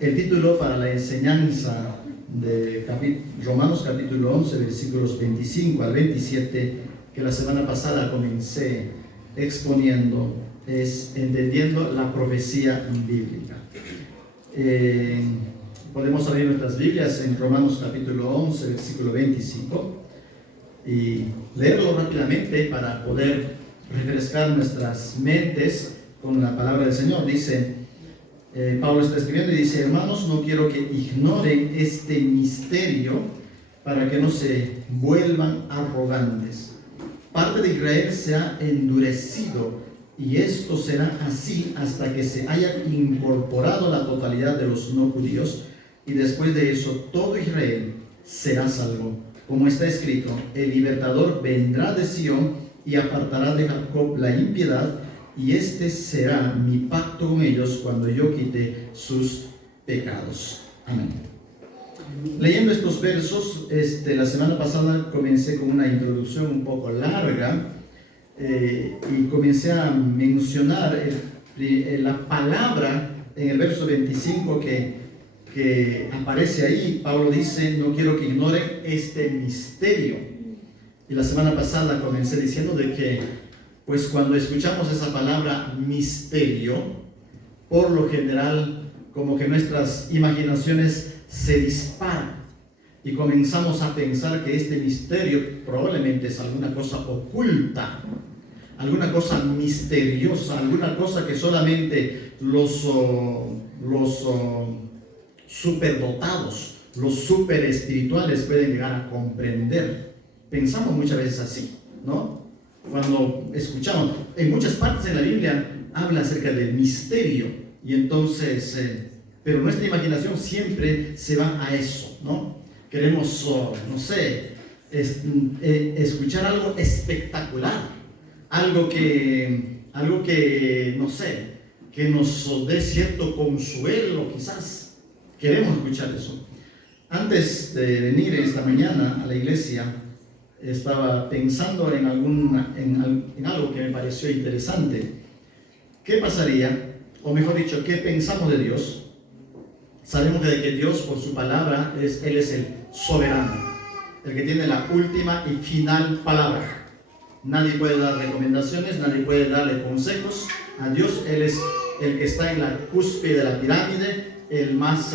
El título para la enseñanza de Romanos capítulo 11, versículos 25 al 27, que la semana pasada comencé exponiendo, es entendiendo la profecía bíblica. Podemos abrir nuestras Biblias en Romanos capítulo 11, versículo 25 y leerlo rápidamente para poder refrescar nuestras mentes con la palabra del Señor. Dice, Pablo está escribiendo y dice: hermanos, no quiero que ignoren este misterio para que no se vuelvan arrogantes. Parte de Israel se ha endurecido y esto será así hasta que se haya incorporado la totalidad de los no judíos, y después de eso todo Israel será salvo. Como está escrito: el libertador vendrá de Sión y apartará de Jacob la impiedad, y este será mi pacto con ellos cuando yo quite sus pecados. Amén. Leyendo estos versos, la semana pasada comencé con una introducción un poco larga y comencé a mencionar la palabra en el verso 25 que aparece ahí. Pablo dice: no quiero que ignoren este misterio. Y la semana pasada comencé diciendo de que pues cuando escuchamos esa palabra misterio, por lo general como que nuestras imaginaciones se disparan y comenzamos a pensar que este misterio probablemente es alguna cosa oculta, alguna cosa misteriosa, alguna cosa que solamente los superdotados, los super espirituales pueden llegar a comprender. Pensamos muchas veces así, ¿no? Cuando escuchamos, en muchas partes de la Biblia habla acerca del misterio, y entonces, pero nuestra imaginación siempre se va a eso, ¿no? Queremos, no sé, escuchar algo espectacular, algo que, no sé, que nos dé cierto consuelo, quizás. Queremos escuchar eso. Antes de venir esta mañana a la iglesia, estaba pensando en algo que me pareció interesante. ¿Qué pasaría, o mejor dicho, qué pensamos de Dios? Sabemos de que Dios, por su palabra, Él es el soberano, el que tiene la última y final palabra. Nadie puede dar recomendaciones, nadie puede darle consejos a Dios. Él es el que está en la cúspide de la pirámide, en el más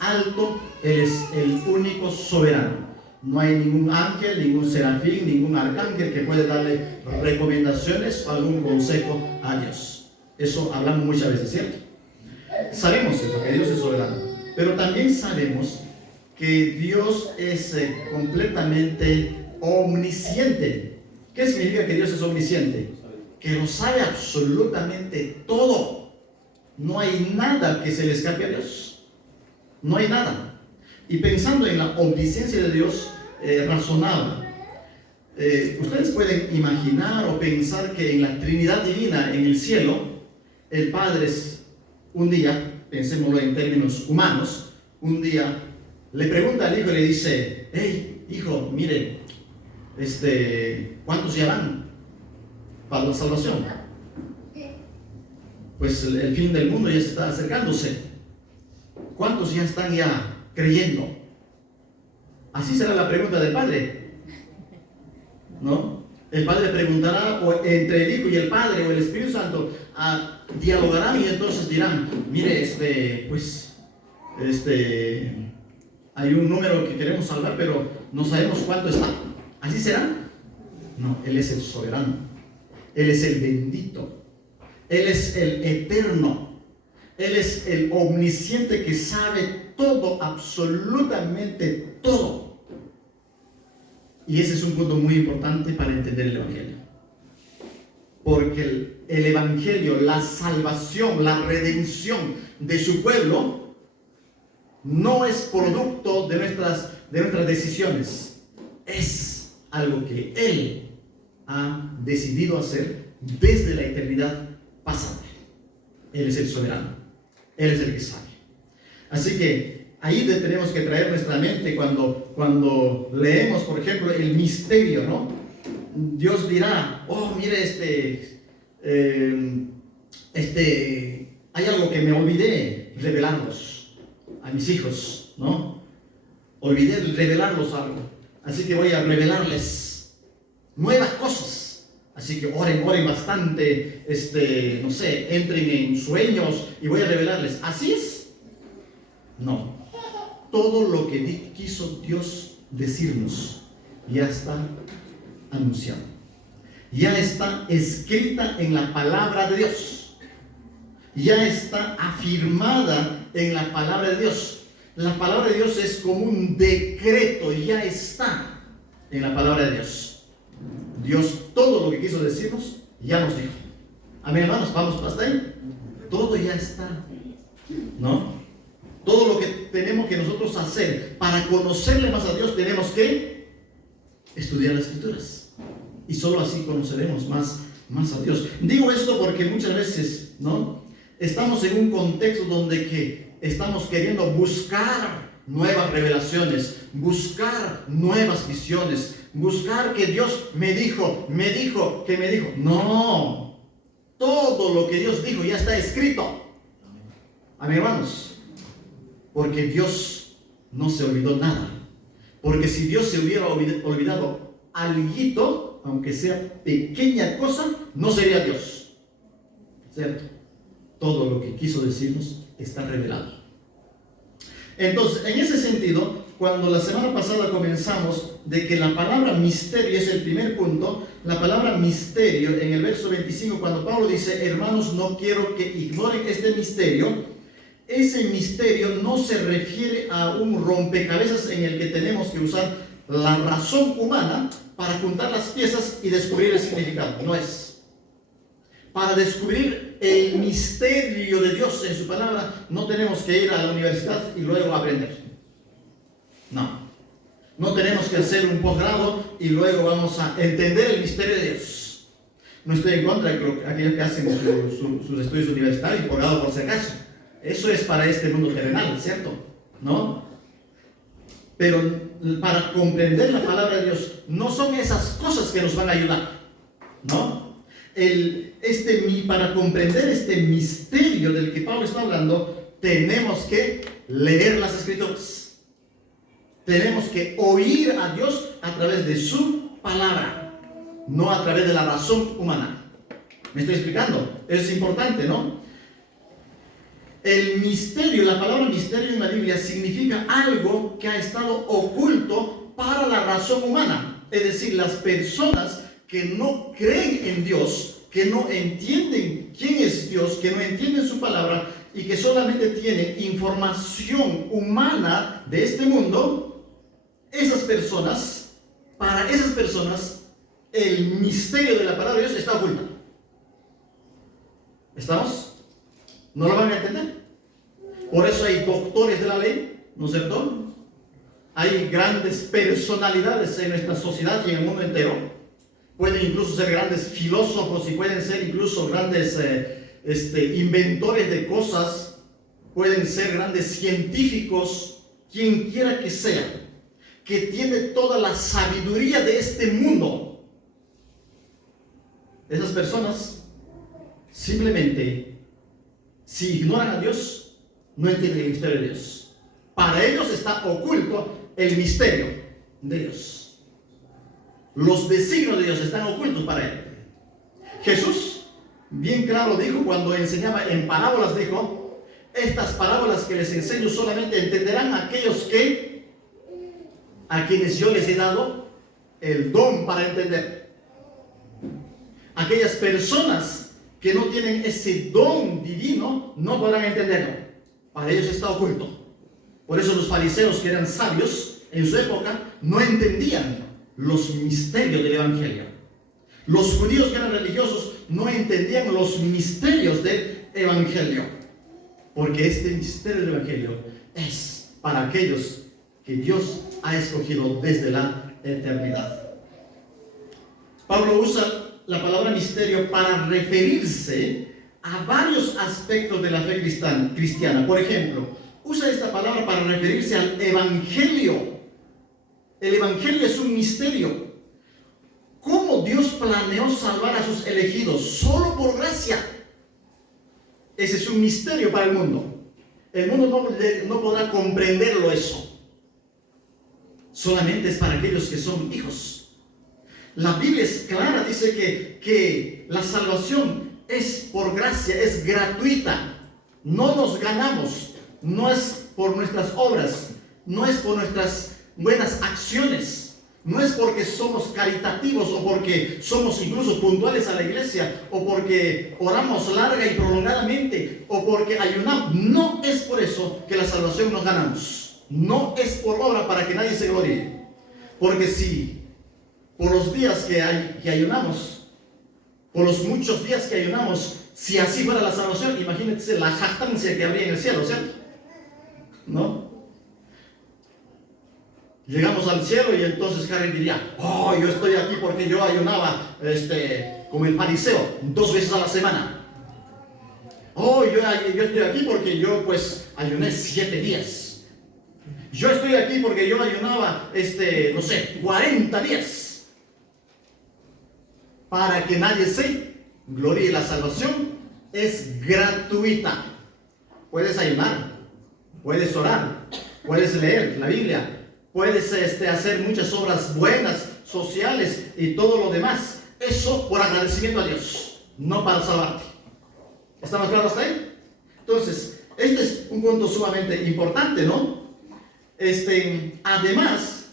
alto. Él es el único soberano. No hay ningún ángel, ningún serafín, ningún arcángel que pueda darle recomendaciones o algún consejo a Dios. Eso hablamos muchas veces, ¿cierto? Sabemos eso, que Dios es soberano. Pero también sabemos que Dios es completamente omnisciente. ¿Qué significa que Dios es omnisciente? Que lo sabe absolutamente todo. No hay nada que se le escape a Dios. No hay nada. Y pensando en la omnisciencia de Dios, razonaba. Ustedes pueden imaginar o pensar que en la Trinidad Divina, en el cielo, el Padre un día, pensémoslo en términos humanos, un día le pregunta al Hijo y le dice: hey, Hijo, mire, ¿cuántos ya van para la salvación? Pues el fin del mundo ya se está acercándose. ¿Cuántos ya están creyendo? Así será la pregunta del Padre, ¿no? El Padre preguntará, o entre el Hijo y el Padre o el Espíritu Santo dialogarán, y entonces dirán: mire, hay un número que queremos salvar, pero no sabemos cuánto está. ¿Así será? No, Él es el soberano, Él es el bendito, Él es el eterno, Él es el omnisciente que sabe todo, absolutamente todo. Y ese es un punto muy importante para entender el Evangelio. Porque el Evangelio, la salvación, la redención de su pueblo, no es producto de nuestras decisiones. Es algo que Él ha decidido hacer desde la eternidad pasada. Él es el soberano. Él es el que sabe. Así que ahí tenemos que traer nuestra mente cuando leemos, por ejemplo, el misterio, ¿no? Dios dirá: oh, mire, hay algo que me olvidé, revelarlos a mis hijos, ¿no? Olvidé revelarlos algo. Así que voy a revelarles nuevas cosas. Así que oren bastante, no sé, entren en sueños y voy a revelarles. ¿Así es? No. Todo lo que quiso Dios decirnos ya está anunciado. Ya está escrita en la palabra de Dios. Ya está afirmada en la palabra de Dios. La palabra de Dios es como un decreto, ya está en la palabra de Dios. Dios todo lo que quiso decirnos, ya nos dijo. Amén, hermanos, vamos hasta ahí. Todo ya está, ¿no? Todo lo que tenemos que nosotros hacer para conocerle más a Dios, tenemos que estudiar las Escrituras. Y solo así conoceremos más a Dios. Digo esto porque muchas veces, ¿no?, estamos en un contexto donde estamos queriendo buscar nuevas revelaciones, buscar nuevas visiones, buscar que Dios me dijo. No, todo lo que Dios dijo ya está escrito. Amén, hermanos. Porque Dios no se olvidó nada. Porque si Dios se hubiera olvidado alguito, aunque sea pequeña cosa, no sería Dios. ¿Cierto? Todo lo que quiso decirnos está revelado. Entonces, en ese sentido, cuando la semana pasada comenzamos de que la palabra misterio es el primer punto, la palabra misterio en el verso 25, cuando Pablo dice, hermanos, no quiero que ignoren este misterio, ese misterio no se refiere a un rompecabezas en el que tenemos que usar la razón humana para juntar las piezas y descubrir el significado. No es. Para descubrir el misterio de Dios en su palabra, no tenemos que ir a la universidad y luego aprender. No tenemos que hacer un posgrado y luego vamos a entender el misterio de Dios. No estoy en contra de aquellos que hacen sus estudios universitarios, posgrado por si acaso. Eso es para este mundo terrenal, ¿cierto? ¿No? Pero para comprender la palabra de Dios, no son esas cosas que nos van a ayudar, ¿no? Para comprender este misterio del que Pablo está hablando, tenemos que leer las Escrituras. Tenemos que oír a Dios a través de su palabra, no a través de la razón humana. ¿Me estoy explicando? Eso es importante, ¿no? El misterio, la palabra misterio en la Biblia significa algo que ha estado oculto para la razón humana. Es decir, las personas que no creen en Dios, que no entienden quién es Dios, que no entienden su palabra y que solamente tienen información humana de este mundo, para esas personas, el misterio de la palabra de Dios está oculto. ¿Estamos? ¿No lo van a entender? Por eso hay doctores de la ley, ¿no es cierto? Hay grandes personalidades en nuestra sociedad y en el mundo entero. Pueden incluso ser grandes filósofos y pueden ser incluso grandes inventores de cosas. Pueden ser grandes científicos, quien quiera que sea, que tiene toda la sabiduría de este mundo. Esas personas simplemente, si ignoran a Dios, no entienden el misterio de Dios. Para ellos está oculto el misterio de Dios. Los designios de Dios están ocultos para él. Jesús, bien claro dijo cuando enseñaba en parábolas, dijo, estas parábolas que les enseño solamente entenderán aquellos a quienes yo les he dado el don para entender. Aquellas personas que no tienen ese don divino no podrán entenderlo. Para ellos está oculto. Por eso los fariseos, que eran sabios en su época, no entendían los misterios del Evangelio. Los judíos, que eran religiosos, no entendían los misterios del Evangelio. Porque este misterio del Evangelio es para aquellos que Dios ha escogido desde la eternidad. Pablo usa la palabra misterio para referirse a varios aspectos de la fe cristiana. Por ejemplo, usa esta palabra para referirse al Evangelio. El Evangelio es un misterio. ¿Cómo Dios planeó salvar a sus elegidos? Solo por gracia. Ese es un misterio para el mundo. El mundo no podrá comprenderlo eso. Solamente es para aquellos que son hijos. La Biblia es clara, dice que la salvación es por gracia, es gratuita. No nos ganamos, no es por nuestras obras, no es por nuestras buenas acciones. No es porque somos caritativos o porque somos incluso puntuales a la iglesia o porque oramos larga y prolongadamente o porque ayunamos. No es por eso que la salvación nos ganamos. No es por obra para que nadie se gloríe. Porque si por los días que ayunamos, por los muchos días que ayunamos, si así fuera la salvación, imagínense la jactancia que habría en el cielo, ¿cierto? ¿No? Llegamos al cielo y entonces Karen diría, oh, yo estoy aquí porque yo ayunaba como el fariseo 2 veces a la semana. Oh, yo estoy aquí porque yo pues ayuné 7 días. Yo estoy aquí porque yo ayunaba, 40 días. Para que nadie se gloríe. La salvación es gratuita. Puedes ayunar, puedes orar, puedes leer la Biblia, puedes hacer muchas obras buenas, sociales y todo lo demás. Eso por agradecimiento a Dios, no para salvarte. ¿Estamos claros hasta ahí? Entonces, este es un punto sumamente importante, ¿no? Además,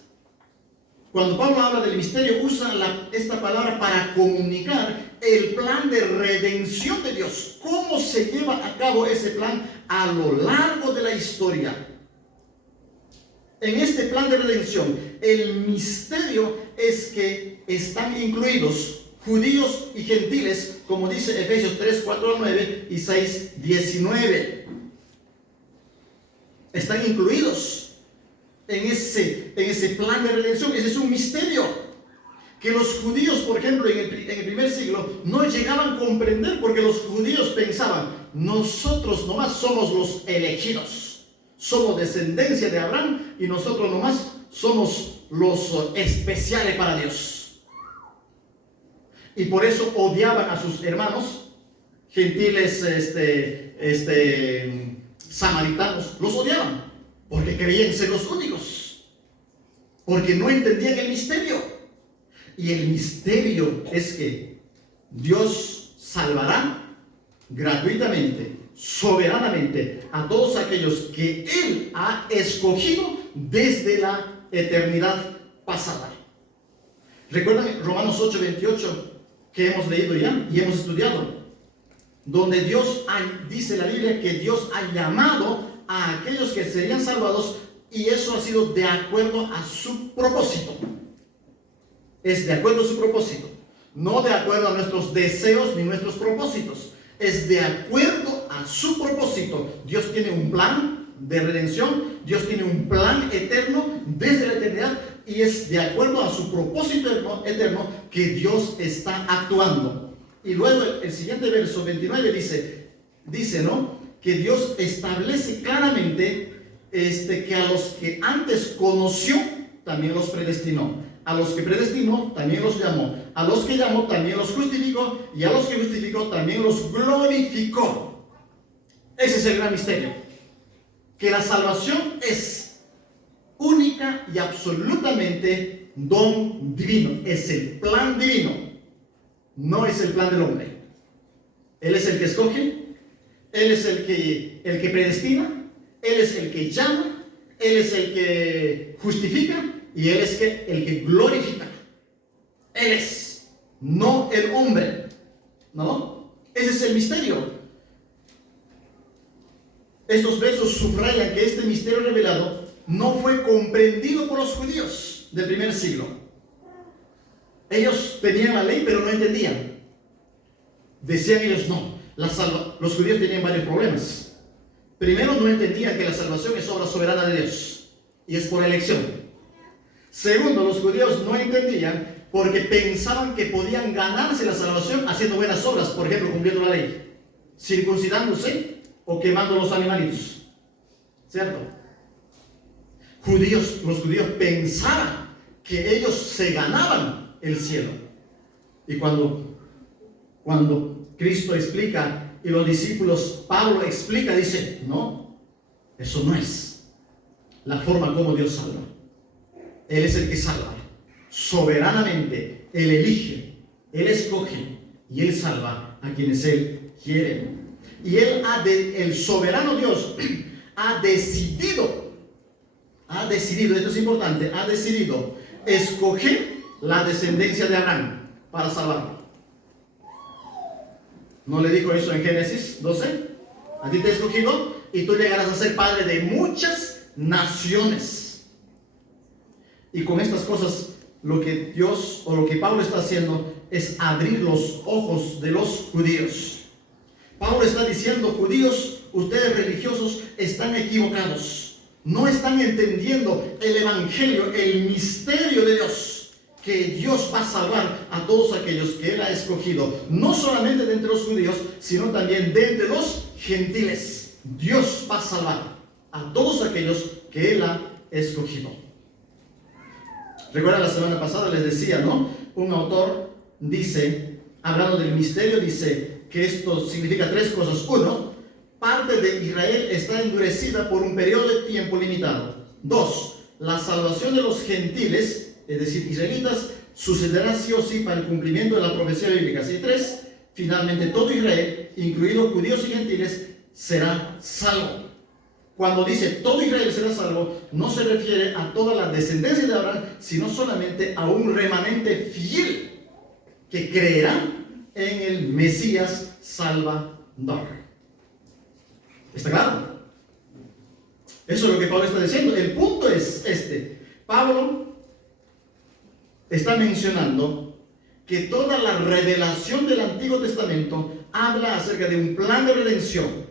cuando Pablo habla del misterio, usa esta palabra para comunicar el plan de redención de Dios. ¿Cómo se lleva a cabo ese plan a lo largo de la historia? En este plan de redención, el misterio es que están incluidos judíos y gentiles, como dice Efesios 3, 4 al 9 y 6, 19. Están incluidos en ese plan de redención. Ese es un misterio que los judíos, por ejemplo, en el primer siglo no llegaban a comprender, porque los judíos pensaban, nosotros nomás somos los elegidos, somos descendencia de Abraham y nosotros nomás somos los especiales para Dios. Y por eso odiaban a sus hermanos gentiles, samaritanos, los odiaban, porque creían ser los únicos, porque no entendían el misterio. Y el misterio es que Dios salvará gratuitamente, soberanamente, a todos aquellos que Él ha escogido desde la eternidad pasada. ¿Recuerdan Romanos 8, 28 que hemos leído ya y hemos estudiado? Donde dice la Biblia que Dios ha llamado a aquellos que serían salvados, y eso ha sido de acuerdo a su propósito. Es de acuerdo a su propósito, no de acuerdo a nuestros deseos ni nuestros propósitos. Es de acuerdo a su propósito. Dios tiene un plan de redención, Dios tiene un plan eterno desde la eternidad, y es de acuerdo a su propósito eterno que Dios está actuando. Y luego el siguiente verso 29 dice, ¿no?, que Dios establece claramente que a los que antes conoció también los predestinó, a los que predestinó también los llamó, a los que llamó también los justificó, y a los que justificó también los glorificó. Ese es el gran misterio, que la salvación es única y absolutamente don divino. Es el plan divino, no es el plan del hombre. Él es el que escoge, Él es el que predestina, Él es el que llama, Él es el que justifica, y Él es el que glorifica. Él es, no el hombre, ¿no? Ese es el misterio. Estos versos subrayan que este misterio revelado no fue comprendido por los judíos del primer siglo. Ellos tenían la ley, pero no entendían. Decían ellos, no, los judíos tenían varios problemas. Primero, no entendían que la salvación es obra soberana de Dios y es por elección. Segundo, los judíos no entendían porque pensaban que podían ganarse la salvación haciendo buenas obras, por ejemplo, cumpliendo la ley, circuncidándose o quemando los animalitos, ¿cierto? Los judíos pensaban que ellos se ganaban el cielo. Y cuando Cristo explica y los discípulos, Pablo explica, dice, no, Eso no es la forma como Dios salva. Él es el que salva. Soberanamente, Él elige, Él escoge y Él salva a quienes Él quiere. Y el soberano Dios ha decidido, esto es importante, ha decidido escoger la descendencia de Abraham para salvarlo. ¿No le dijo eso en Génesis 12? A ti te he escogido y tú llegarás a ser padre de muchas naciones. Y con estas cosas, lo que Dios o lo que Pablo está haciendo es abrir los ojos de los judíos. Pablo está diciendo: judíos, ustedes religiosos están equivocados. No están entendiendo el evangelio, el misterio de Dios. Que Dios va a salvar a todos aquellos que Él ha escogido. No solamente de entre los judíos, sino también de entre los gentiles. Dios va a salvar a todos aquellos que Él ha escogido. Recuerdan la semana pasada les decía, ¿no? Un autor dice, hablando del misterio, dice que esto significa tres cosas. Uno, parte de Israel está endurecida por un periodo de tiempo limitado. Dos, la salvación de los gentiles, es decir, israelitas, sucederá sí o sí para el cumplimiento de la profecía bíblica. Y tres, finalmente todo Israel, incluidos judíos y gentiles, será salvo. Cuando dice todo Israel será salvo, no se refiere a toda la descendencia de Abraham, sino solamente a un remanente fiel que creerá en el Mesías Salvador. ¿Está claro? Eso es lo que Pablo está diciendo. El punto es este. Pablo está mencionando que toda la revelación del Antiguo Testamento habla acerca de un plan de redención.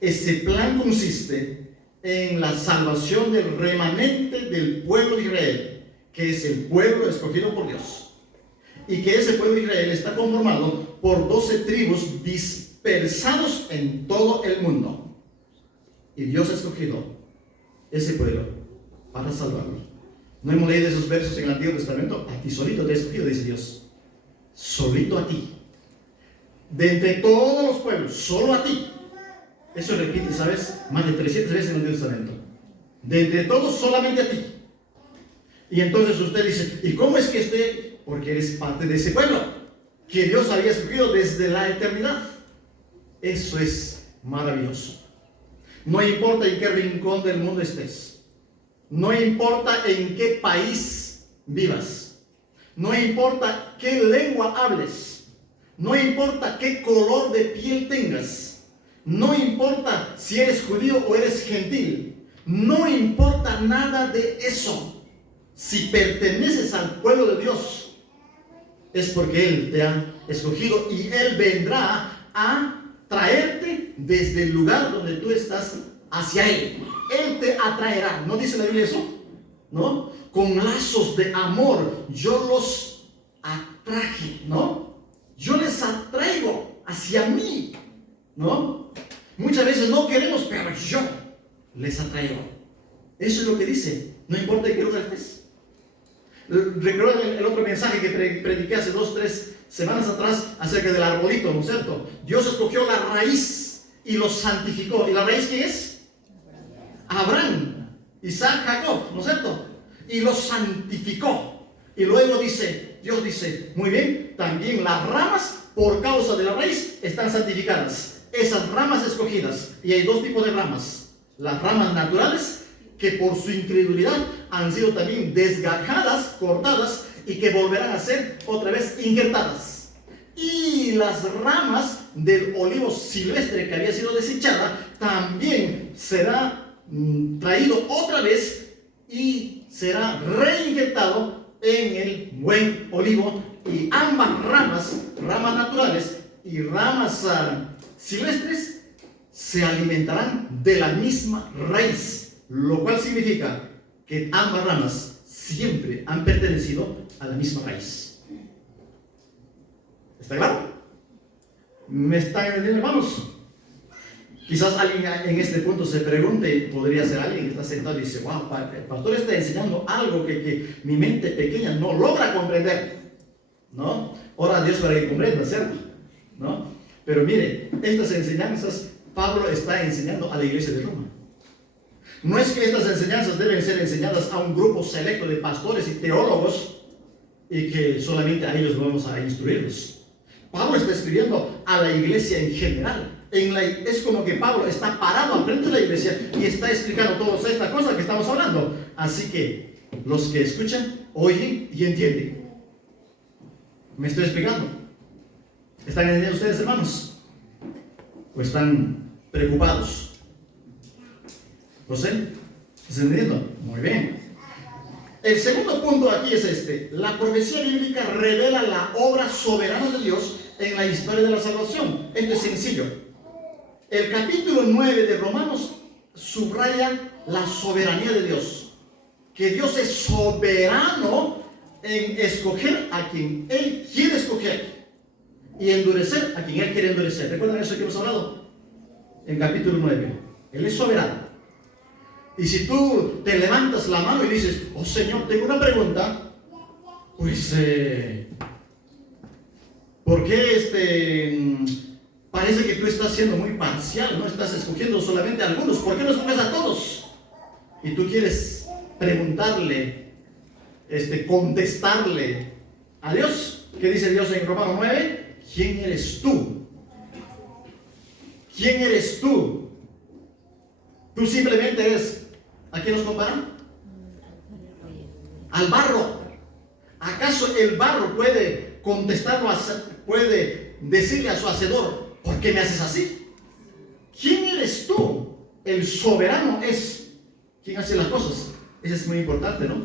Ese plan consiste en la salvación del remanente del pueblo de Israel, que es el pueblo escogido por Dios. Y que ese pueblo de Israel está conformado por 12 tribus dispersados en todo el mundo. Y Dios ha escogido ese pueblo para salvarlo. ¿No hemos leído esos versos en el Antiguo Testamento? A ti solito te he escogido, dice Dios. Solito a ti. De entre todos los pueblos, solo a ti. Eso repite, ¿sabes? Más de 300 veces en el Antiguo Testamento. De entre todos, solamente a ti. Y entonces usted dice, ¿y cómo es que esté? Porque eres parte de ese pueblo que Dios había escogido desde la eternidad. Eso es maravilloso. No importa en qué rincón del mundo estés. No importa en qué país vivas. No importa qué lengua hables. No importa qué color de piel tengas. No importa si eres judío o eres gentil. No importa nada de eso. Si perteneces al pueblo de Dios, es porque Él te ha escogido y Él vendrá a traerte desde el lugar donde tú estás hacia Él. Él te atraerá. ¿No dice la Biblia eso? ¿No? Con lazos de amor yo los atraje, ¿no? Yo les atraigo hacia mí, ¿no? Muchas veces no queremos, pero yo les atraigo. Eso es lo que dice. No importa en qué lugar estés. Recuerden el otro mensaje que prediqué hace 2-3 semanas atrás acerca del arbolito, ¿no es cierto? Dios escogió la raíz y lo santificó. ¿Y la raíz qué es? Abraham, Isaac, Jacob, ¿no es cierto? Y lo santificó. Y luego Dios dice, muy bien, también las ramas por causa de la raíz están santificadas. Esas ramas escogidas. Y hay dos tipos de ramas. Las ramas naturales, que por su incredulidad han sido también desgajadas, cortadas, y que volverán a ser otra vez injertadas. Y las ramas del olivo silvestre que había sido desechada, también será traído otra vez y será reinjertado en el buen olivo. Y ambas ramas naturales y ramas silvestres, se alimentarán de la misma raíz, lo cual significa que ambas ramas siempre han pertenecido a la misma raíz. ¿Está claro? ¿Me están entendiendo, hermanos? Quizás alguien en este punto se pregunte, podría ser alguien que está sentado y dice, wow, el pastor está enseñando algo que mi mente pequeña no logra comprender, ¿no? Ora a Dios para que comprenda, ¿cierto? ¿No? Pero mire, estas enseñanzas Pablo está enseñando a la iglesia de Roma. No es que estas enseñanzas deben ser enseñadas a un grupo selecto de pastores y teólogos y que solamente a ellos vamos a instruirlos. Pablo está escribiendo a la iglesia en general. Es como que Pablo está parado al frente de la iglesia y está explicando todas estas cosas que estamos hablando. Así que los que escuchan, oyen y entienden. ¿Me estoy explicando? ¿Están entendiendo ustedes, hermanos? ¿O están preocupados? ¿José? ¿Estás entendiendo? Muy bien. El segundo punto aquí es este. La profecía bíblica revela la obra soberana de Dios en la historia de la salvación. Esto es sencillo. El capítulo 9 de Romanos subraya la soberanía de Dios. Que Dios es soberano en escoger a quien Él quiere escoger y endurecer a quien Él quiere endurecer. ¿Recuerdan eso que hemos hablado? En capítulo 9. Él es soberano. Y si tú te levantas la mano y dices, oh Señor, tengo una pregunta, pues, ¿por qué parece que tú estás siendo muy parcial? No estás escogiendo solamente a algunos. ¿Por qué no escoges a todos? Y tú quieres preguntarle, contestarle a Dios. ¿Qué dice Dios en Romanos 9? ¿Quién eres tú? ¿Quién eres tú? Tú simplemente eres, ¿a quién nos comparan? Al barro. ¿Acaso el barro puede contestarlo, puede decirle a su hacedor, ¿por qué me haces así? ¿Quién eres tú? El soberano es quien hace las cosas. Eso es muy importante, ¿no?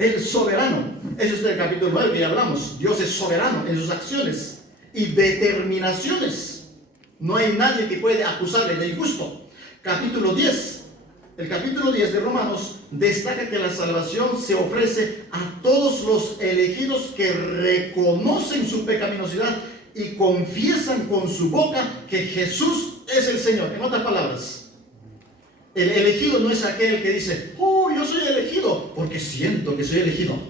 El soberano. Eso es del capítulo 9 que ya hablamos. Dios es soberano en sus acciones y determinaciones. No hay nadie que puede acusarle de injusto. Capítulo 10. El capítulo 10 de Romanos destaca que la salvación se ofrece a todos los elegidos que reconocen su pecaminosidad y confiesan con su boca que Jesús es el Señor. En otras palabras, el elegido no es aquel que dice, oh, yo soy elegido porque siento que soy elegido.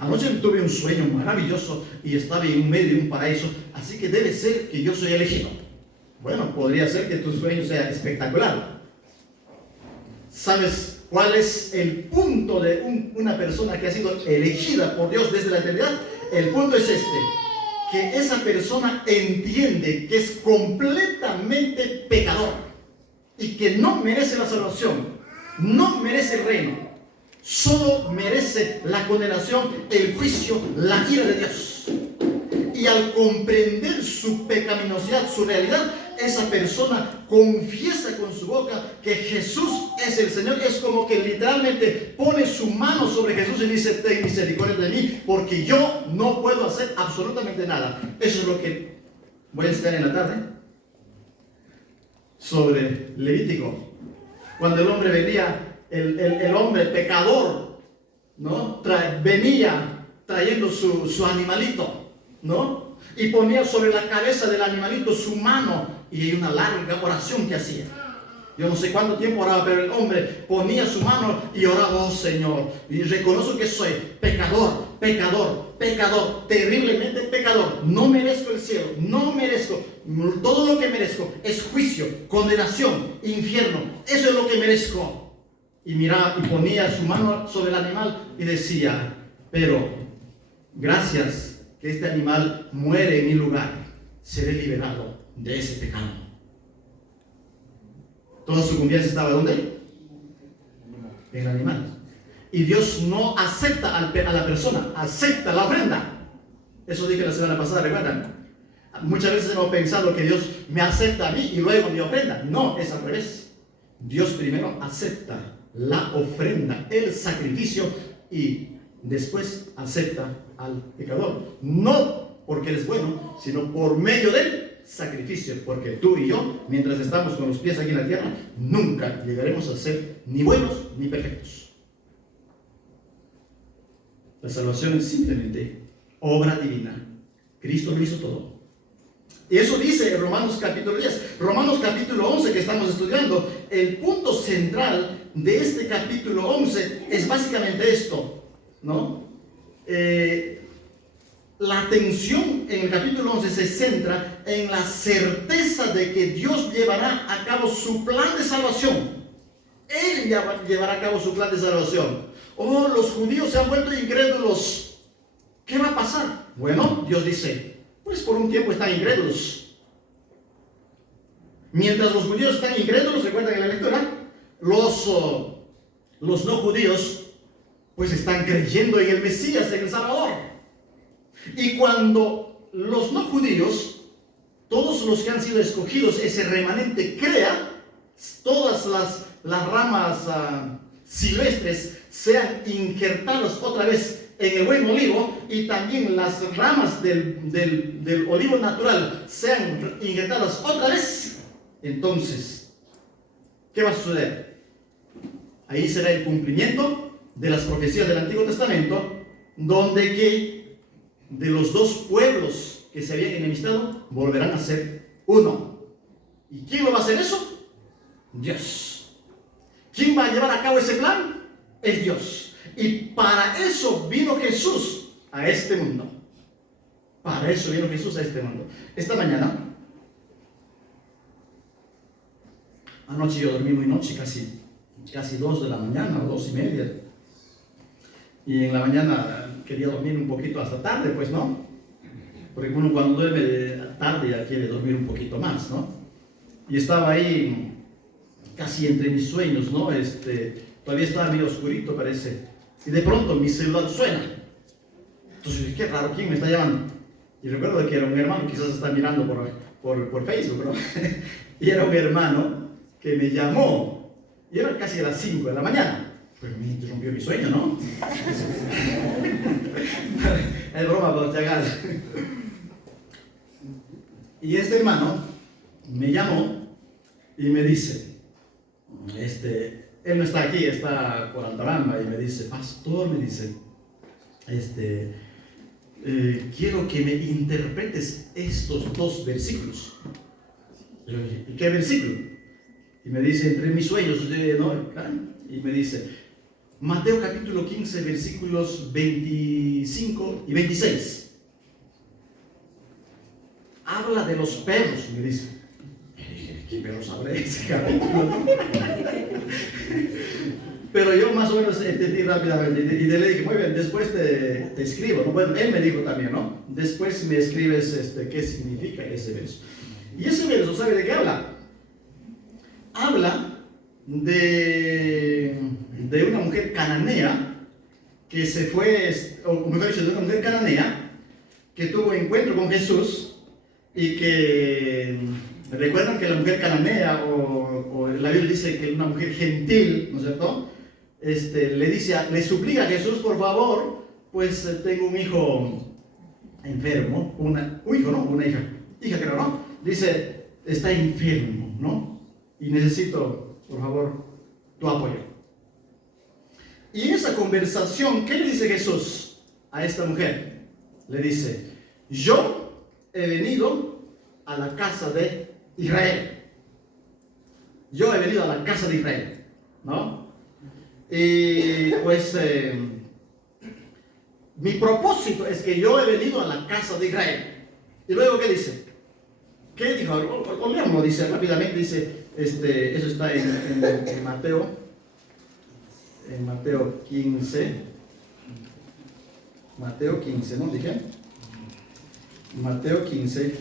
Anoche tuve un sueño maravilloso y estaba en medio de un paraíso, así que debe ser que yo soy elegido. Bueno, podría ser que tu sueño sea espectacular. ¿Sabes cuál es el punto de una persona que ha sido elegida por Dios desde la eternidad? El punto es que esa persona entiende que es completamente pecador y que no merece la salvación, no merece el reino, solo merece la condenación, el juicio, la ira de Dios. Y al comprender su pecaminosidad, su realidad, esa persona confiesa con su boca que Jesús es el Señor. Es como que literalmente pone su mano sobre Jesús y dice, ten misericordia de mí, porque yo no puedo hacer absolutamente nada. Eso es lo que voy a enseñar en la tarde sobre Levítico. Cuando el hombre venía, el hombre pecador, ¿no? Venía trayendo su animalito, ¿no? Y ponía sobre la cabeza del animalito su mano y hay una larga oración que hacía. Yo no sé cuánto tiempo oraba, pero el hombre ponía su mano y oraba, oh Señor, y reconozco que soy pecador, pecador, pecador, terriblemente pecador. No merezco el cielo, no merezco. Todo lo que merezco es juicio, condenación, infierno. Eso es lo que merezco. Y miraba y ponía su mano sobre el animal y decía, pero gracias que este animal muere en mi lugar, seré liberado de ese pecado. Toda su confianza estaba ¿dónde? En el animal. Y Dios no acepta a la persona, acepta la ofrenda. Eso dije la semana pasada, ¿recuerdan? Muchas veces hemos pensado que Dios me acepta a mí y luego me ofrenda. No, es al revés. Dios primero acepta la ofrenda, el sacrificio, y después acepta al pecador. No porque eres bueno, sino por medio del sacrificio. Porque tú y yo, mientras estamos con los pies aquí en la tierra, nunca llegaremos a ser ni buenos ni perfectos. La salvación es simplemente obra divina. Cristo lo hizo todo. Y eso dice Romanos capítulo 10. Romanos capítulo 11 que estamos estudiando. El punto central de este capítulo 11 es básicamente esto, ¿no? la atención en el capítulo 11 se centra en la certeza de que Dios llevará a cabo su plan de salvación. Él llevará a cabo su plan de salvación. Oh, los judíos se han vuelto incrédulos. ¿Qué va a pasar? Bueno, Dios dice, pues por un tiempo están incrédulos. Mientras los judíos están incrédulos, recuerdan en la lectura, los no judíos pues están creyendo en el Mesías, en el Salvador. Y cuando los no judíos, todos los que han sido escogidos, ese remanente crea, todas las ramas silvestres sean injertadas otra vez en el buen olivo, y también las ramas del olivo natural sean injertadas otra vez, entonces, ¿qué va a suceder? Ahí será el cumplimiento de las profecías del Antiguo Testamento, donde que de los dos pueblos que se habían enemistado, volverán a ser uno. ¿Y quién lo va a hacer eso? Dios. ¿Quién va a llevar a cabo ese plan? Es Dios. Y para eso vino Jesús a este mundo. Para eso vino Jesús a este mundo. Esta mañana, anoche yo dormí muy noche, casi 2 de la mañana, o 2:30. Y en la mañana quería dormir un poquito hasta tarde, pues, ¿no? Porque uno cuando duerme tarde ya quiere dormir un poquito más, ¿no? Y estaba ahí casi entre mis sueños, ¿no? Todavía estaba medio oscurito, parece. Y de pronto mi celular suena. Entonces dije, qué raro, ¿quién me está llamando? Y recuerdo que era un hermano, quizás está mirando por Facebook, ¿no? Y era un hermano que me llamó. Y era casi a las 5 de la mañana. Pues me interrumpió mi sueño, ¿no? Es broma, por si acaso. Y este hermano me llamó y me dice, él no está aquí, está por Altaramba, y me dice, pastor, me dice, quiero que me interpretes estos 2 versículos. Yo dije, ¿y qué versículo? Y me dice, entre mis sueños, ¿no? Y me dice, Mateo capítulo 15, versículos 25 y 26. Habla de los perros, me dice. Y dije, ¿qué perros habla ese capítulo? Pero yo más o menos entendí rápidamente. Y le dije, muy bien, después te escribo, ¿no? Bueno, él me dijo también, ¿no? Después me escribes qué significa ese verso. Y ese verso, ¿sabe de qué habla? Habla de una mujer cananea que se fue, o mejor dicho, de una mujer cananea que tuvo encuentro con Jesús, y que recuerdan que la mujer cananea, o la Biblia dice que una mujer gentil, ¿no es cierto? Le suplica a Jesús, por favor, pues tengo un hijo enfermo, un hijo, ¿no? Una hija creo, ¿no? Dice, está enfermo, ¿no? Y necesito, por favor, tu apoyo. Y en esa conversación, ¿qué le dice Jesús a esta mujer? Le dice, yo he venido a la casa de Israel. Yo he venido a la casa de Israel, ¿no? Y pues mi propósito es que yo he venido a la casa de Israel. Y luego, ¿qué dice? ¿Qué dijo? O leámoslo, dice rápidamente, dice, eso está en Mateo. En Mateo 15. Mateo 15, ¿no? Dije. Mateo 15.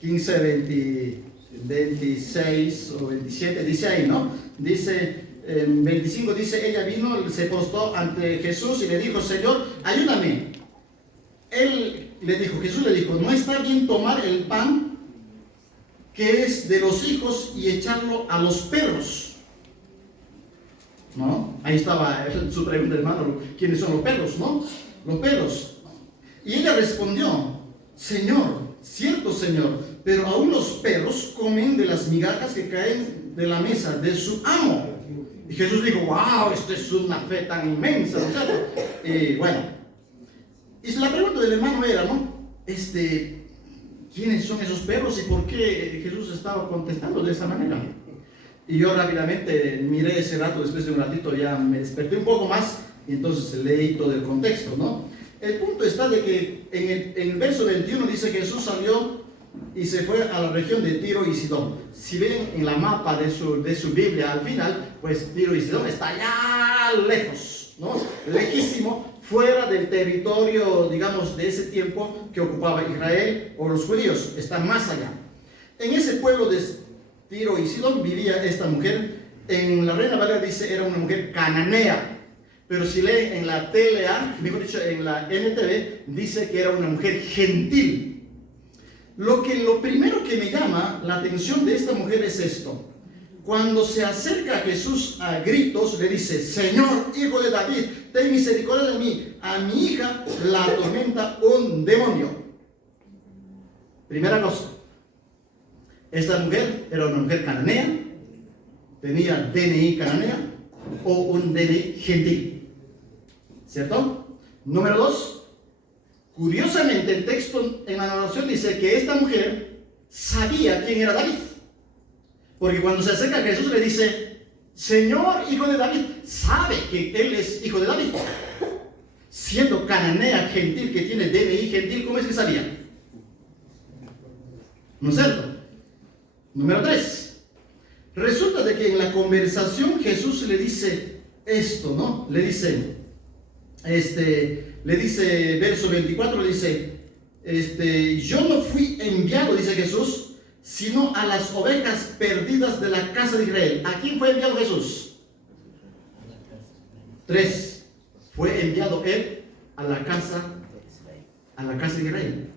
15, 26 o 27, dice ahí, ¿no? Dice, en 25 dice, ella vino, se postó ante Jesús y le dijo, Señor, ayúdame. Jesús le dijo, no está bien tomar el pan que es de los hijos y echarlo a los perros. ¿No? Ahí estaba su pregunta, hermano, ¿quiénes son los perros, no? Los perros. Y ella respondió, Señor, cierto Señor, pero aún los perros comen de las migajas que caen de la mesa de su amo. Y Jesús dijo, wow, esto es una fe tan inmensa, ¿no es cierto? Y bueno, y la pregunta del hermano era, ¿no? ¿Quiénes son esos perros y por qué Jesús estaba contestando de esa manera? Y yo rápidamente miré ese rato, después de un ratito ya me desperté un poco más, y entonces leí todo el contexto, ¿no? El punto está de que en el verso 21 dice que Jesús salió y se fue a la región de Tiro y Sidón. Si ven en la mapa de su Biblia al final, pues Tiro y Sidón está allá lejos, ¿no? Lejísimo, fuera del territorio, digamos, de ese tiempo que ocupaba Israel o los judíos, está más allá. En ese pueblo de Tiro y Sidón vivía esta mujer. En la Reina Valera dice era una mujer cananea, pero si leen en la TLA, mejor dicho en la NTV, dice que era una mujer gentil. Lo primero que me llama la atención de esta mujer es esto. Cuando se acerca a Jesús a gritos, le dice: Señor, hijo de David, ten misericordia de mí. A mi hija la atormenta un demonio. Primera cosa, esta mujer era una mujer cananea, tenía DNI cananea o un DNI gentil, ¿cierto? Número 2, curiosamente el texto en la narración dice que esta mujer sabía quién era David, porque cuando se acerca a Jesús le dice: Señor, hijo de David. Sabe que él es hijo de David. Siendo cananea, gentil, que tiene DNI gentil, ¿cómo es que sabía? ¿No es cierto? Número 3, resulta de que en la conversación Jesús le dice esto, ¿no? Le dice, verso 24, le dice, yo no fui enviado, dice Jesús, sino a las ovejas perdidas de la casa de Israel. ¿A quién fue enviado Jesús? 3, fue enviado él a la casa de Israel.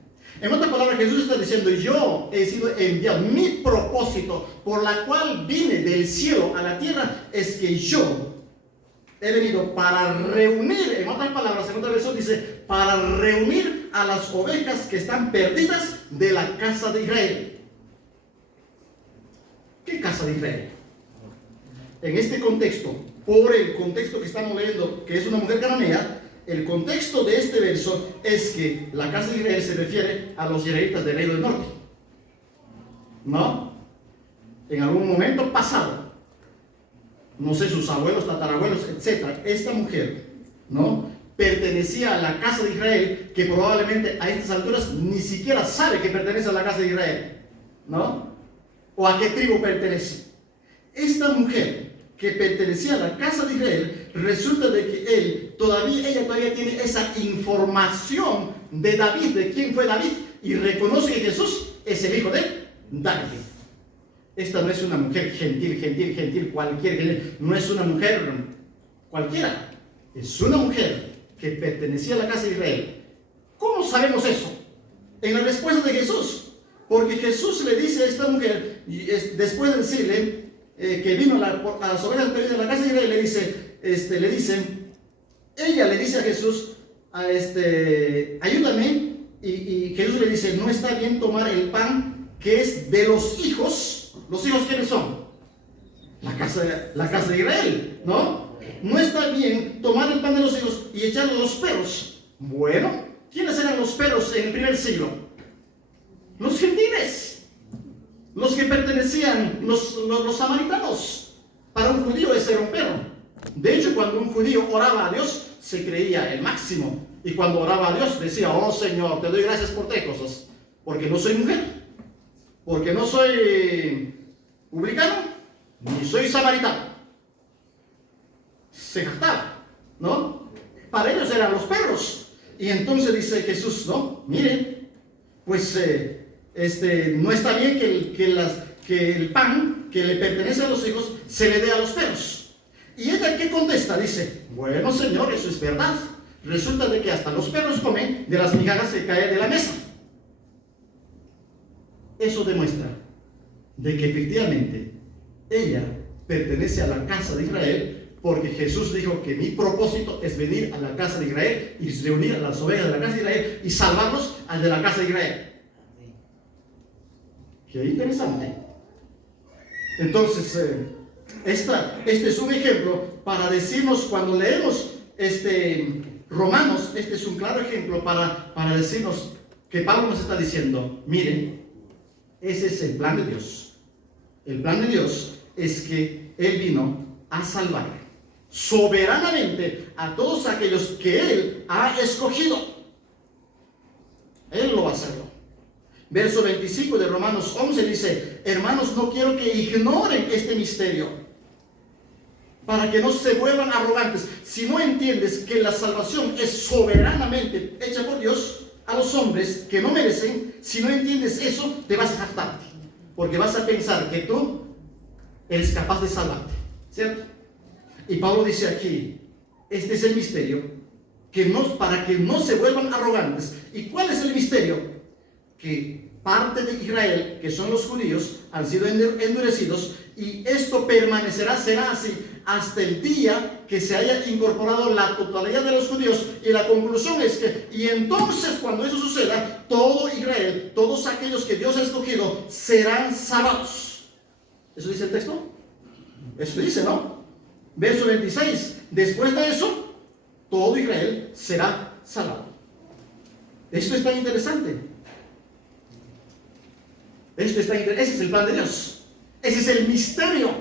En otras palabras, Jesús está diciendo: yo he sido enviado. Mi propósito por la cual vine del cielo a la tierra es que yo he venido para reunir, en otras palabras, en otra versión dice, para reunir a las ovejas que están perdidas de la casa de Israel. ¿Qué casa de Israel? En este contexto, por el contexto que estamos leyendo, que es una mujer cananea, el contexto de este verso es que la casa de Israel se refiere a los israelitas del reino del norte, ¿no? En algún momento pasado, no sé, sus abuelos, tatarabuelos, etc. Esta mujer, ¿no?, pertenecía a la casa de Israel, que probablemente a estas alturas ni siquiera sabe que pertenece a la casa de Israel, ¿no? O a qué tribu pertenece. Esta mujer que pertenecía a la casa de Israel, resulta de que ella todavía tiene esa información de David, de quién fue David, y reconoce que Jesús es el hijo de David. Esta no es una mujer gentil, cualquiera, no es una mujer cualquiera, es una mujer que pertenecía a la casa de Israel. ¿Cómo sabemos eso? En la respuesta de Jesús, porque Jesús le dice a esta mujer, después de decirle que vino a las ovejas perdidas de la casa de Israel, ella le dice a Jesús, ayúdame, y Jesús le dice: no está bien tomar el pan que es de los hijos. ¿Los hijos quiénes son? La casa de Israel, ¿no? No está bien tomar el pan de los hijos y echarlo a los perros. Bueno, ¿quiénes eran los perros en el primer siglo? Los gentiles, los que pertenecían, los samaritanos. Para un judío ese era un perro. De hecho, cuando un judío oraba a Dios, se creía el máximo. Y cuando oraba a Dios, decía: oh Señor, te doy gracias por 3 cosas. Porque no soy mujer, porque no soy publicano, ni soy samaritano. Se jactaba, ¿no? Para ellos eran los perros. Y entonces dice Jesús: no, miren, pues no está bien que el pan que le pertenece a los hijos se le dé a los perros. ¿Y ella qué contesta? Dice: bueno, Señor, eso es verdad. Resulta de que hasta los perros comen de las migajas que caen de la mesa. Eso demuestra de que efectivamente ella pertenece a la casa de Israel, porque Jesús dijo que mi propósito es venir a la casa de Israel y reunir a las ovejas de la casa de Israel y salvarlos al de la casa de Israel. Qué interesante. Entonces, este es un ejemplo para decirnos, cuando leemos Romanos, este es un claro ejemplo para decirnos que Pablo nos está diciendo: miren, ese es el plan de Dios. El plan de Dios es que Él vino a salvar soberanamente a todos aquellos que Él ha escogido. hacerlo. Verso 25 de Romanos 11 dice: hermanos, no quiero que ignoren este misterio, para que no se vuelvan arrogantes. Si no entiendes que la salvación es soberanamente hecha por Dios a los hombres que no merecen, si no entiendes eso, te vas a jactarte, porque vas a pensar que tú eres capaz de salvarte, ¿cierto? Y Pablo dice aquí, este es el misterio, para que no se vuelvan arrogantes. ¿Y cuál es el misterio? Que parte de Israel, que son los judíos, han sido endurecidos, y esto permanecerá, será así, hasta el día que se haya incorporado la totalidad de los judíos. Y la conclusión es que, y entonces cuando eso suceda, todo Israel, todos aquellos que Dios ha escogido, serán salvados. ¿Eso dice el texto? Eso dice, ¿no? Verso 26, después de eso, todo Israel será salvado. Esto es tan interesante. Ese es el plan de Dios. Ese es el misterio,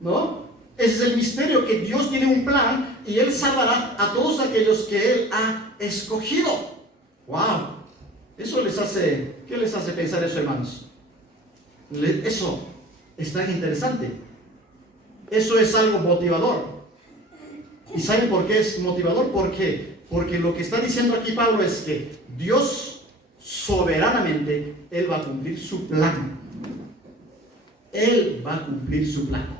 ¿no? Ese es el misterio, que Dios tiene un plan y Él salvará a todos aquellos que Él ha escogido. ¡Wow! Eso ¿qué les hace pensar eso, hermanos? Eso es tan interesante. Eso es algo motivador. ¿Y saben por qué es motivador? Porque lo que está diciendo aquí Pablo es que Dios soberanamente, Él va a cumplir su plan. Él va a cumplir su plan.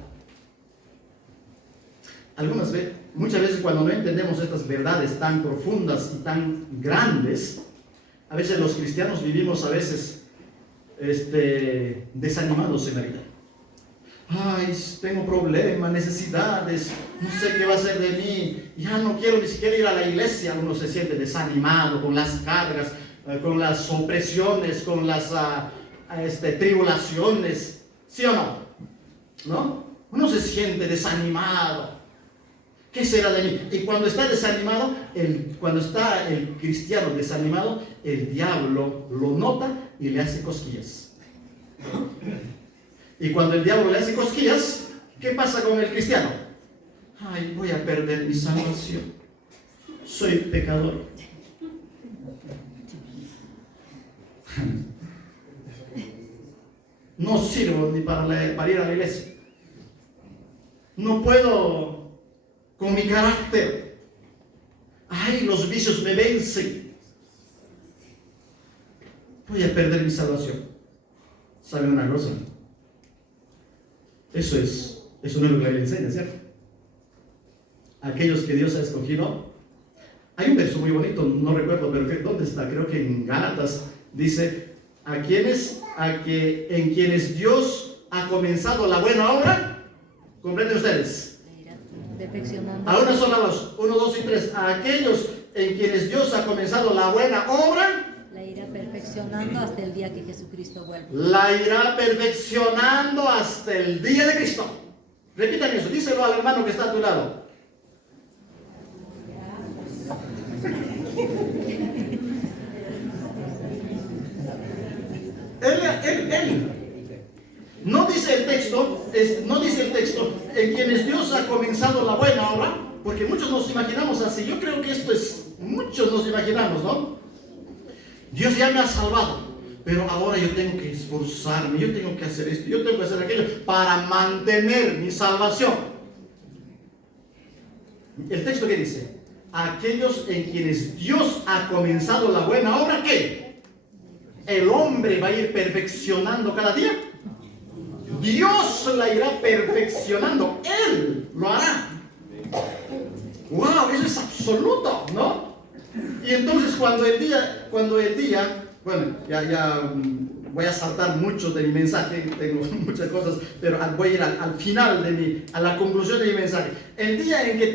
Muchas veces cuando no entendemos estas verdades tan profundas y tan grandes, a veces los cristianos vivimos desanimados en la vida. Ay, tengo problemas, necesidades, no sé qué va a ser de mí, ya no quiero ni siquiera ir a la iglesia. Uno se siente desanimado con las cargas, con las opresiones, con las tribulaciones, ¿sí o no? ¿No? Uno se siente desanimado. ¿Qué será de mí? Y cuando está desanimado, cuando está el cristiano desanimado, el diablo lo nota y le hace cosquillas. Y cuando el diablo le hace cosquillas, ¿qué pasa con el cristiano? Ay, voy a perder mi salvación. Soy pecador. No sirvo ni para ir a la iglesia. No puedo con mi carácter. Ay, los vicios me vencen. Voy a perder mi salvación. ¿Saben una cosa? Eso no es lo que la Biblia enseña, ¿cierto? Aquellos que Dios ha escogido. Hay un verso muy bonito, no recuerdo, pero ¿dónde está? Creo que en Gálatas dice: en quienes Dios ha comenzado la buena obra. ¿Comprenden ustedes? Perfeccionando. A una sola voz, 1, 2 y 3. A aquellos en quienes Dios ha comenzado la buena obra, la irá perfeccionando hasta el día que Jesucristo vuelva. La irá perfeccionando hasta el día de Cristo. Repitan eso, díselo al hermano que está a tu lado. Él. No dice el texto, en quienes Dios ha comenzado la buena obra, porque muchos nos imaginamos así. Yo creo que muchos nos imaginamos, ¿no? Dios ya me ha salvado, pero ahora yo tengo que esforzarme, yo tengo que hacer esto, yo tengo que hacer aquello para mantener mi salvación. El texto que dice: aquellos en quienes Dios ha comenzado la buena obra, ¿qué? El hombre va a ir perfeccionando cada día. Dios la irá perfeccionando. Él lo hará. ¡Wow! Eso es absoluto, ¿no? Y entonces cuando el día, bueno, ya voy a saltar mucho de mi mensaje, tengo muchas cosas, pero voy a ir al final a la conclusión de mi mensaje. El día en que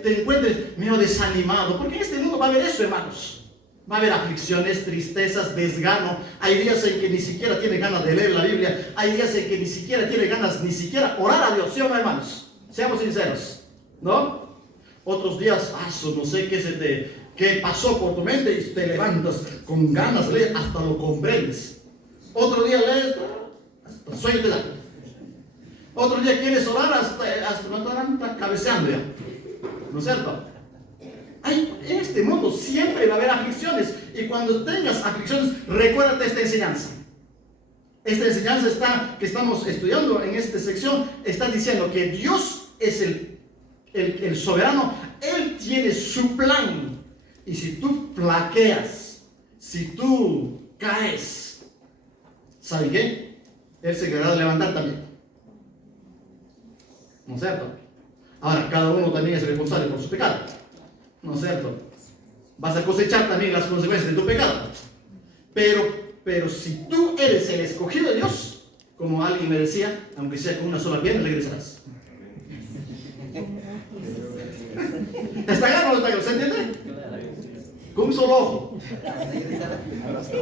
te encuentres medio desanimado, porque en este mundo va a haber eso, hermanos. Va a haber aflicciones, tristezas, desgano. Hay días en que ni siquiera tiene ganas de leer la Biblia. Hay días en que ni siquiera tiene ganas ni siquiera orar a Dios, ¿sí o no, hermanos? Seamos sinceros, ¿no? Otros días, no sé qué pasó por tu mente y te levantas con ganas, lees, hasta lo comprendes. Otro día lees, hasta sueño te da. Otro día quieres orar, hasta no te cabeceando ya, ¿no es cierto? En este mundo siempre va a haber aflicciones. Y cuando tengas aflicciones, recuérdate esta enseñanza. Esta enseñanza que estamos estudiando en esta sección está diciendo que Dios es el soberano. Él tiene su plan. Y si tú flaqueas, si tú caes, ¿sabe qué? Él se encargará de levantar también. ¿No es cierto? Ahora, cada uno también es responsable por su pecado. ¿No es cierto? Vas a cosechar también las consecuencias de tu pecado. Pero si tú eres el escogido de Dios, como alguien me decía, aunque sea con una sola pierna, regresarás. ¿Está claro o no está claro? ¿Se entiende? Con un solo ojo.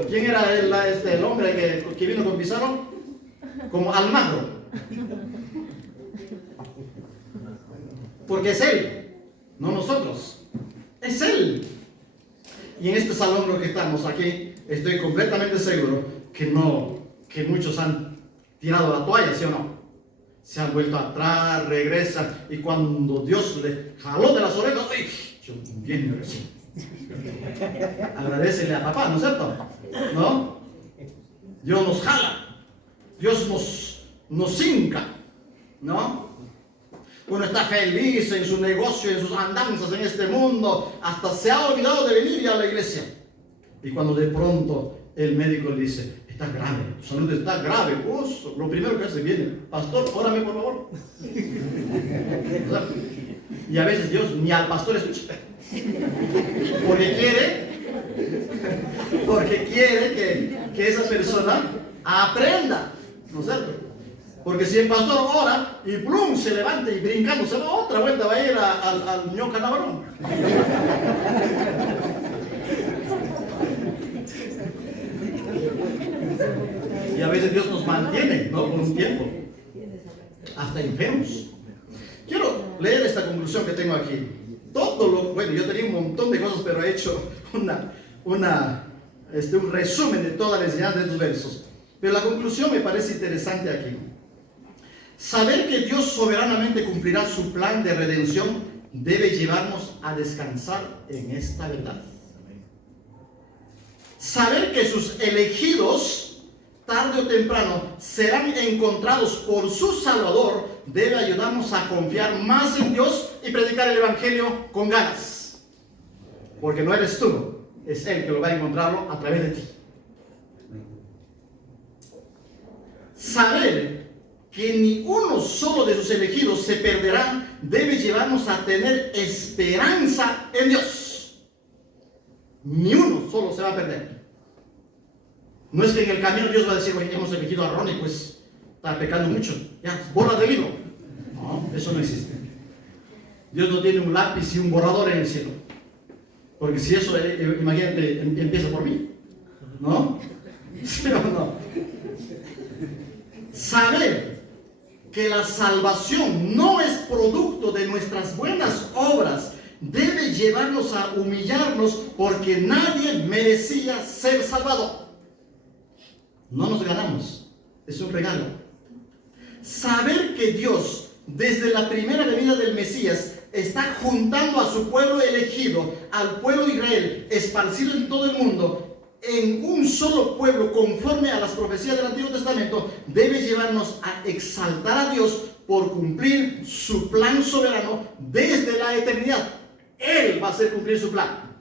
¿Quién era el hombre que vino con Pizarro? Como Almagro. Porque es él, no nosotros. Es él. Y en este salón lo que estamos aquí, estoy completamente seguro que muchos han tirado la toalla, ¿sí o no? Se han vuelto atrás, regresan, y cuando Dios le jaló de las orejas, ¡ay! Yo bien me recibo. Agradecele a papá, ¿no es cierto? ¿No? Dios nos jala, Dios nos hinca, ¿no? Uno está feliz en su negocio, en sus andanzas en este mundo, hasta se ha olvidado de venir a la iglesia. Y cuando de pronto el médico le dice, está grave, tu salud está grave, lo primero que hace viene, pastor, órame por favor. Y a veces Dios ni al pastor escucha. Porque quiere que esa persona aprenda, ¿no es cierto? Porque si el pastor ora y plum se levanta y brincando se va otra vuelta, va a ir al ño canabarón. Y a veces Dios nos mantiene, ¿no? Por un tiempo, hasta enfermos. Quiero leer esta conclusión que tengo aquí. Bueno, yo tenía un montón de cosas, pero he hecho un resumen de toda la enseñanza de estos versos. Pero la conclusión me parece interesante aquí. Saber que Dios soberanamente cumplirá su plan de redención debe llevarnos a descansar en esta verdad. Saber que sus elegidos, tarde o temprano, serán encontrados por su Salvador debe ayudarnos a confiar más en Dios y predicar el Evangelio con ganas. Porque no eres tú, es Él que lo va a encontrarlo a través de ti. Saber que ni uno solo de sus elegidos se perderá debe llevarnos a tener esperanza en Dios. Ni uno solo se va a perder. No es que en el camino Dios va a decir, oye, hemos elegido a Ronnie, pues está pecando mucho, ya, borra del libro. No, eso no existe. Dios no tiene un lápiz y un borrador en el cielo. Porque si eso, imagínate, empieza por mí, ¿no? ¿Sí o no? Saber que la salvación no es producto de nuestras buenas obras debe llevarnos a humillarnos porque nadie merecía ser salvado. No nos ganamos, es un regalo. Saber que Dios, desde la primera venida del Mesías, está juntando a su pueblo elegido, al pueblo de Israel, esparcido en todo el mundo, en un solo pueblo, conforme a las profecías del Antiguo Testamento, debe llevarnos a exaltar a Dios por cumplir su plan soberano desde la eternidad. Él va a hacer cumplir su plan.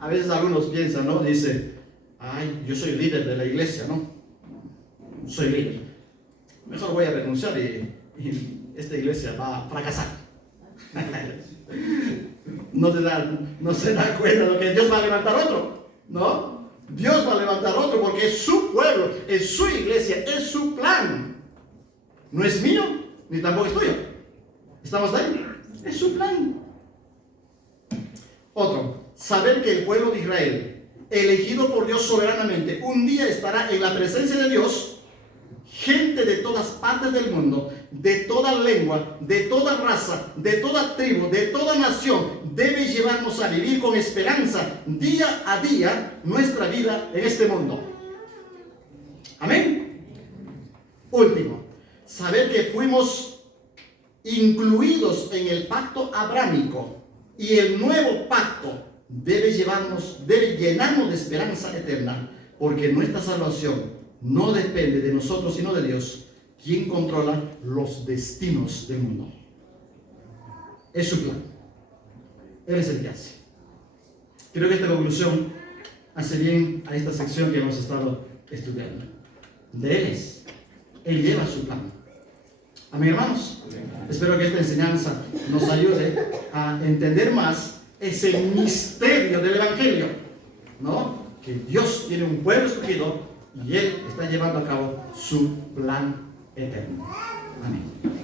A veces algunos piensan, ¿no? Dice, ay, yo soy líder de la iglesia, ¿no? Soy líder. Mejor voy a renunciar y esta iglesia va a fracasar. No se da cuenta de que Dios va a levantar otro, ¿no? Dios va a levantar otro porque es su pueblo, es su iglesia, es su plan. No es mío, ni tampoco es tuyo. ¿Estamos ahí? Es su plan. Otro, saber que el pueblo de Israel, elegido por Dios soberanamente, un día estará en la presencia de Dios. Gente de todas partes del mundo, de toda lengua, de toda raza, de toda tribu, de toda nación, debe llevarnos a vivir con esperanza día a día nuestra vida en este mundo. Amén. Último, saber que fuimos incluidos en el pacto abrámico, y el nuevo pacto debe llenarnos de esperanza eterna, porque nuestra salvación no depende de nosotros sino de Dios, quien controla los destinos del mundo. Es su plan. Él es el que hace. Creo que esta conclusión hace bien a esta sección que hemos estado estudiando. De Él es. Él lleva su plan. Amén, hermanos. Espero que esta enseñanza nos ayude a entender más ese misterio del Evangelio, ¿no? Que Dios tiene un pueblo escogido y Él está llevando a cabo su plan eterno. Amén.